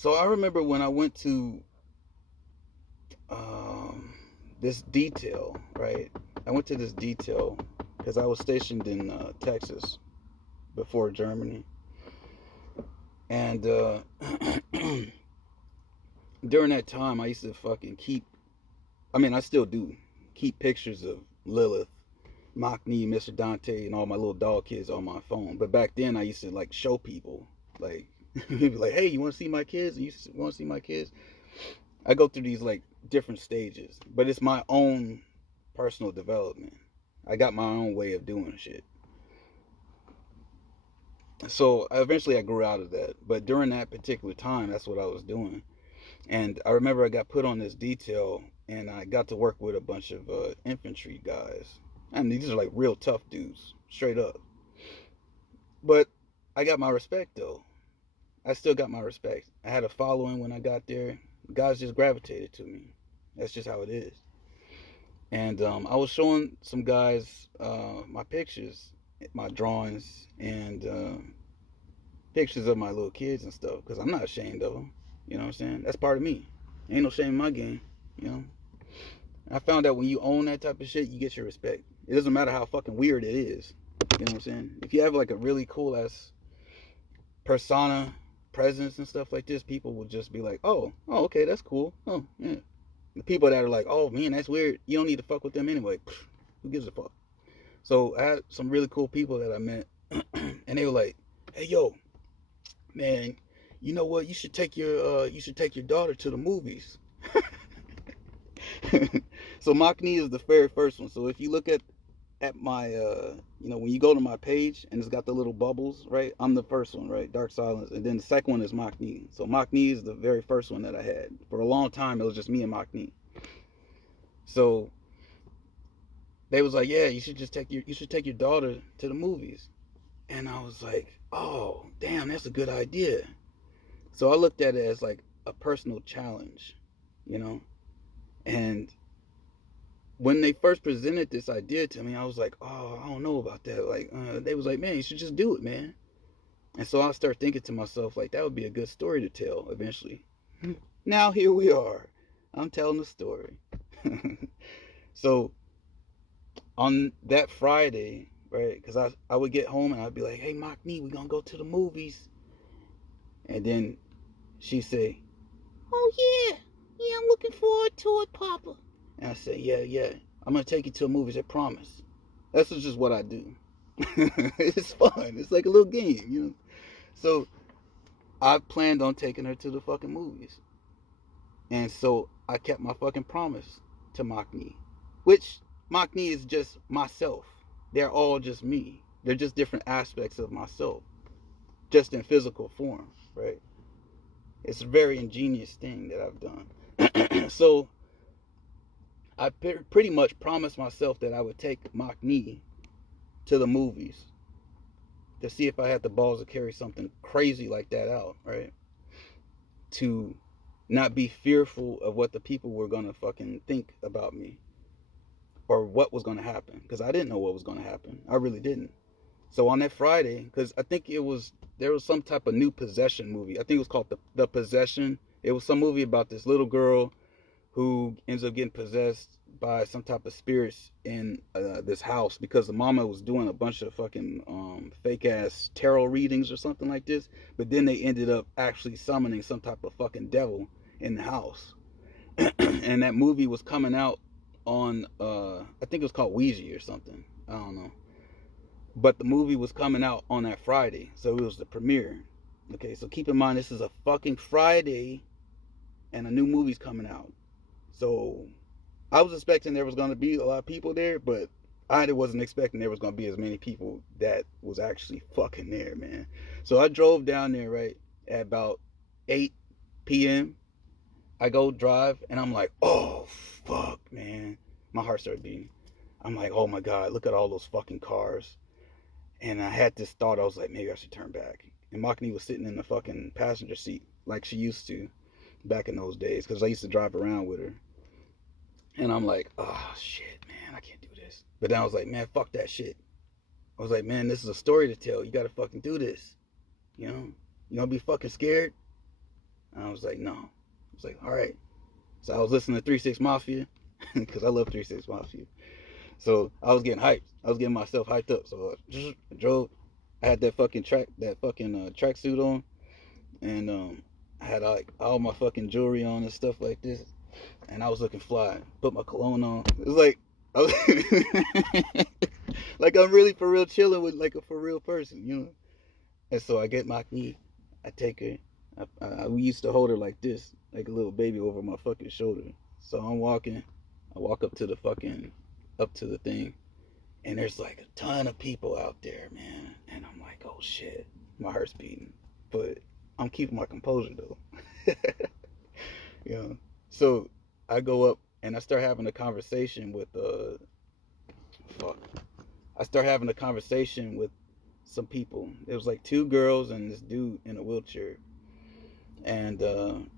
So I remember when I went to um, this detail, right? I went to this detail because I was stationed in Texas before Germany, and during that time, I used to fucking keep. I mean, I still do keep pictures of Lilith, mochni, Mr. Dante, and all my little dog kids on my phone. But back then, I used to like show people, like, be like, "Hey, you want to see my kids? You want to see my kids?" I go through these like different stages, but it's my own personal development. I got my own way of doing shit. So eventually I grew out of that. But during that particular time, that's what I was doing. And I remember I got put on this detail and I got to work with a bunch of infantry guys. And these are like real tough dudes, straight up. But I got my respect though. I still got my respect. I had a following when I got there. Guys just gravitated to me. That's just how it is. And I was showing some guys my pictures, my drawings, and pictures of my little kids and stuff because I'm not ashamed of them. You know what I'm saying? That's part of me. Ain't no shame in my game. You know. I found out when you own that type of shit, you get your respect. It doesn't matter how fucking weird it is. You know what I'm saying? If you have like a really cool ass persona, presence and stuff like this, people will just be like, oh, okay, that's cool. Oh, yeah. The people that are like, oh man, that's weird. You don't need to fuck with them anyway. Who gives a fuck? So I had some really cool people that I met, and they were like, hey yo, man, you know what? You should take your daughter to the movies. So mochni is the very first one. So if you look at my when you go to my page and it's got the little bubbles, right? I'm the first one, right? Dark Silence, and then the second one is mochni. So mochni is the very first one that I had. For a long time, it was just me and mochni. So they was like, yeah, you should take your daughter to the movies, and I was like, oh, damn, that's a good idea. So I looked at it as like a personal challenge, you know, and when they first presented this idea to me, I was like, oh, I don't know about that. Like, they was like, man, you should just do it, man. And so I start thinking to myself, like, that would be a good story to tell eventually. Now here we are. I'm telling the story. So on that Friday, right? Because I would get home and I'd be like, hey, mochni, we gonna go to the movies. And then she'd say, oh, yeah. Yeah, I'm looking forward to it, Papa. And I say, yeah. I'm going to take you to the movies, I promise. That's just what I do. It's fun. It's like a little game, you know? So I planned on taking her to the fucking movies. And so I kept my fucking promise to mochni, which mochni is just myself. They're all just me. They're just different aspects of myself, just in physical form, right? It's a very ingenious thing that I've done. So I pretty much promised myself that I would take mochni to the movies to see if I had the balls to carry something crazy like that out, right? To not be fearful of what the people were gonna fucking think about me or what was gonna happen, because I didn't know what was gonna happen. I really didn't. So on that Friday, because I think there was some type of new possession movie. I think it was called the Possession. It was some movie about this little girl who ends up getting possessed by some type of spirits in this house because the mama was doing a bunch of fucking fake ass tarot readings or something like this. But then they ended up actually summoning some type of fucking devil in the house. And that movie was coming out on I think it was called Ouija or something. I don't know. But the movie was coming out on that Friday, so it was the premiere. Okay, so keep in mind this is a fucking Friday and a new movie's coming out. So I was expecting there was going to be a lot of people there, but I wasn't expecting there was going to be as many people that was actually fucking there, man. So I drove down there, right, at about 8 p.m. I go drive, and I'm like, oh, fuck, man. My heart started beating. I'm like, oh, my God, look at all those fucking cars. And I had this thought, I was like, maybe I should turn back. And mochni was sitting in the fucking passenger seat like she used to back in those days because I used to drive around with her. And I'm like, oh, shit, man, I can't do this. But then I was like, man, fuck that shit. I was like, man, this is a story to tell. You got to fucking do this. You know? You gonna be fucking scared? And I was like, no. I was like, all right. So I was listening to 3 6 Mafia because I love 3 6 Mafia. So I was getting hyped. I was getting myself hyped up. So I drove. I had that fucking track suit on, and I had like all my fucking jewelry on and stuff like this, and I was looking fly. Put my cologne on. It was like I was like I'm really for real chilling with like a for real person, you know. And so I get my knee. I take her. We used to hold her like this, like a little baby over my fucking shoulder. So I'm walking. I walk up to the thing, and there's like a ton of people out there, man. And I'm like, oh shit, my heart's beating, but I'm keeping my composure though. You know. So I go up and I start having a conversation with fuck. I start having a conversation with some people. It was like 2 girls and this dude in a wheelchair. And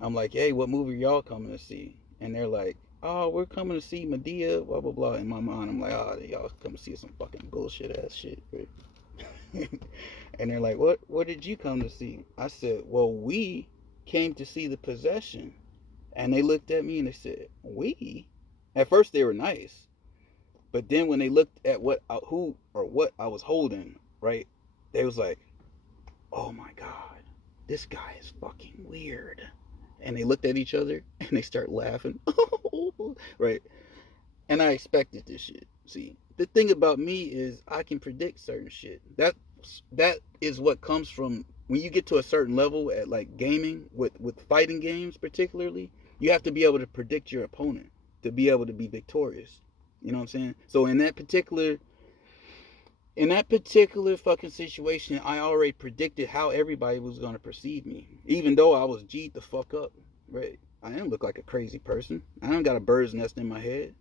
I'm like, hey, what movie are y'all coming to see? And they're like, oh, we're coming to see Medea, blah, blah, blah. In my mind, I'm like, oh, y'all come see some fucking bullshit ass shit, right? And they're like, what did you come to see? I said, well, we came to see The Possession. And they looked at me and they said, we? At first they were nice. But then when they looked at what I was holding, right, they was like, oh my God, this guy is fucking weird. And they looked at each other and they start laughing. Right. And I expected this shit. See, the thing about me is I can predict certain shit. That is what comes from when you get to a certain level at like gaming with fighting games particularly, you have to be able to predict your opponent to be able to be victorious. You know what I'm saying? So in that particular fucking situation, I already predicted how everybody was gonna perceive me, even though I was G'd the fuck up. Right? I didn't look like a crazy person. I don't got a bird's nest in my head,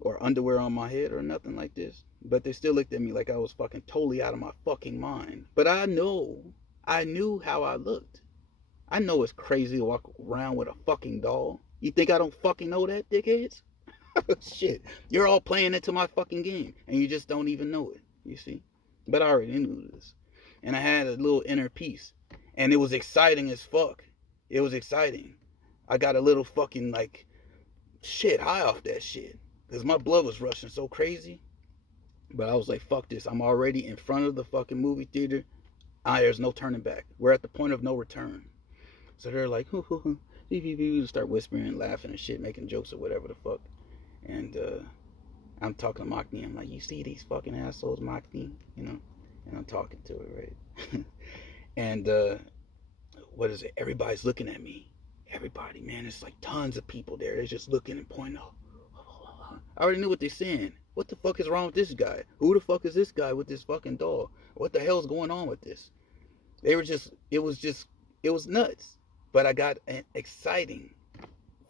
or underwear on my head, or nothing like this. But they still looked at me like I was fucking totally out of my fucking mind. But I knew how I looked. I know it's crazy to walk around with a fucking doll. You think I don't fucking know that, dickheads? Shit, you're all playing into my fucking game, and you just don't even know it. You see, but I already knew this, and I had a little inner peace, and it was exciting as fuck. It was exciting. I got a little fucking like shit high off that shit because my blood was rushing so crazy. But I was like, fuck this. I'm already in front of the fucking movie theater. There's no turning back. We're at the point of no return. So they're like, hoo hoo hoo, start whispering and laughing and shit, making jokes or whatever the fuck. And I'm talking to mochni. I'm like, you see these fucking assholes, mochni, you know? And I'm talking to her, right? And what is it? Everybody's looking at me. Everybody, man, it's like tons of people there. They're just looking and pointing. I already knew what they're saying. What the fuck is wrong with this guy? Who the fuck is this guy with this fucking doll? What the hell's going on with this? It was nuts. But I got an exciting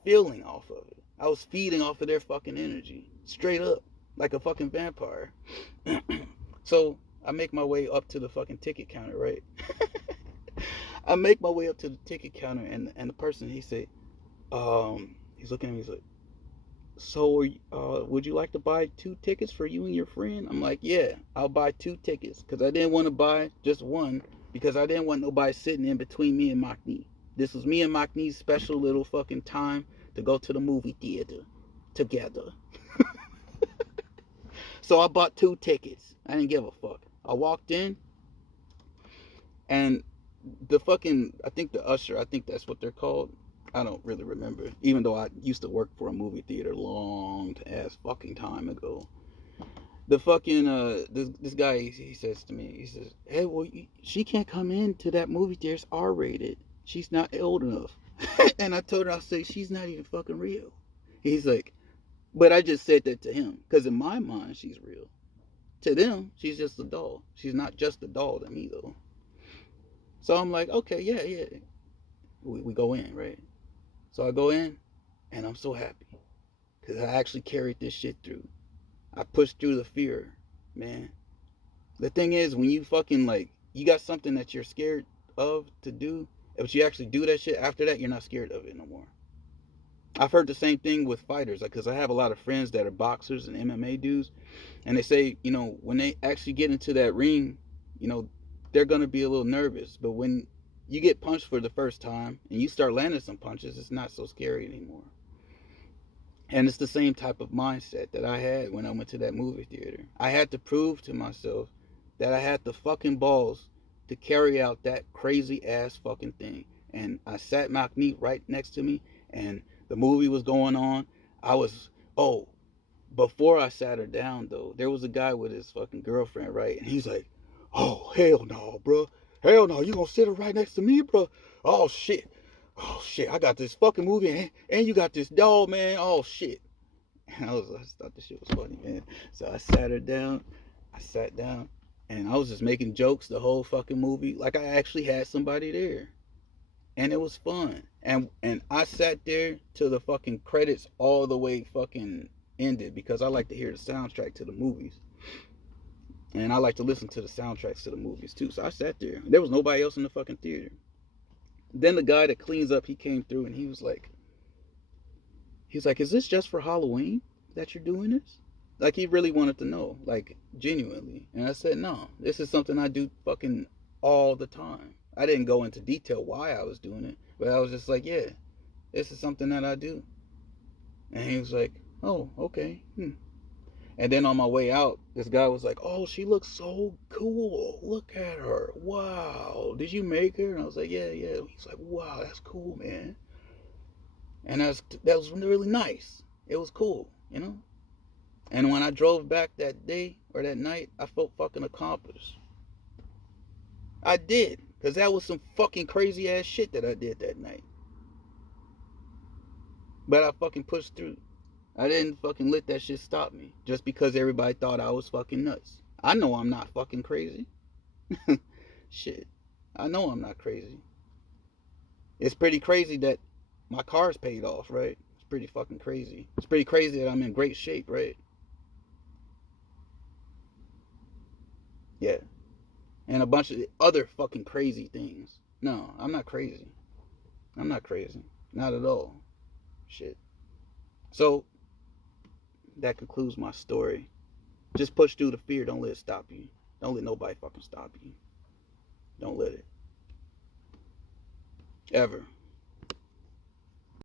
feeling off of it. I was feeding off of their fucking energy. Straight up. Like a fucking vampire. So I make my way up to the fucking ticket counter, right? I make my way up to the ticket counter, and the person, he said, he's looking at me, he's like, so would you like to buy 2 tickets for you and your friend? I'm like, yeah, I'll buy 2 tickets, because I didn't want to buy just one, because I didn't want nobody sitting in between me and mochni. This was me and mochni's special little fucking time to go to the movie theater together. So I bought 2 tickets. I didn't give a fuck. I walked in, and the fucking, I think the usher, I think that's what they're called. I don't really remember, even though I used to work for a movie theater long ass fucking time ago. The fucking this guy, he says to me, he says, hey, well, she can't come into that movie theater. It's R-rated. She's not old enough. And I told her, I said, she's not even fucking real. He's like, but I just said that to him because in my mind she's real. To them, she's just a doll. She's not just a doll to me though. So I'm like, okay, yeah. We go in, right? So I go in, and I'm so happy because I actually carried this shit through. I pushed through the fear, man. The thing is, when you fucking like, you got something that you're scared of to do, but you actually do that shit, after that, you're not scared of it no more. I've heard the same thing with fighters, like, because I have a lot of friends that are boxers and MMA dudes, and they say, you know, when they actually get into that ring, you know, they're going to be a little nervous, but when you get punched for the first time and you start landing some punches, it's not so scary anymore. And it's the same type of mindset that I had when I went to that movie theater. I had to prove to myself that I had the fucking balls to carry out that crazy ass fucking thing. And I sat Mochni right next to me, and the movie was going on. I was, oh, before I sat her down though, there was a guy with his fucking girlfriend, right? And he's like, oh, hell no, bro. Hell no, you gonna sit her right next to me, bro? Oh shit. Oh shit, I got this fucking movie and you got this dog, man. Oh shit. And I just thought this shit was funny, man. So I sat her down. I sat down and I was just making jokes the whole fucking movie. Like I actually had somebody there. And it was fun. And I sat there till the fucking credits all the way fucking ended because I like to hear the soundtrack to the movies. And I like to listen to the soundtracks to the movies too. So I sat there. There was nobody else in the fucking theater. Then the guy that cleans up, he came through and he's like, is this just for Halloween that you're doing this? Like he really wanted to know, like genuinely. And I said, no, this is something I do fucking all the time. I didn't go into detail why I was doing it, but I was just like, yeah, this is something that I do. And he was like, oh, okay. And then on my way out, this guy was like, oh, she looks so cool. Look at her. Wow. Did you make her? And I was like, yeah, yeah. He's like, wow, that's cool, man. And that was really nice. It was cool, you know? And when I drove back that day or that night, I felt fucking accomplished. I did. Because that was some fucking crazy ass shit that I did that night. But I fucking pushed through. I didn't fucking let that shit stop me. Just because everybody thought I was fucking nuts. I know I'm not fucking crazy. Shit. I know I'm not crazy. It's pretty crazy that my car's paid off, right? It's pretty fucking crazy. It's pretty crazy that I'm in great shape, right? Yeah. And a bunch of other fucking crazy things. No, I'm not crazy. I'm not crazy. Not at all. Shit. So, that concludes my story. Just push through the fear. Don't let it stop you. Don't let nobody fucking stop you. Don't let it. Ever.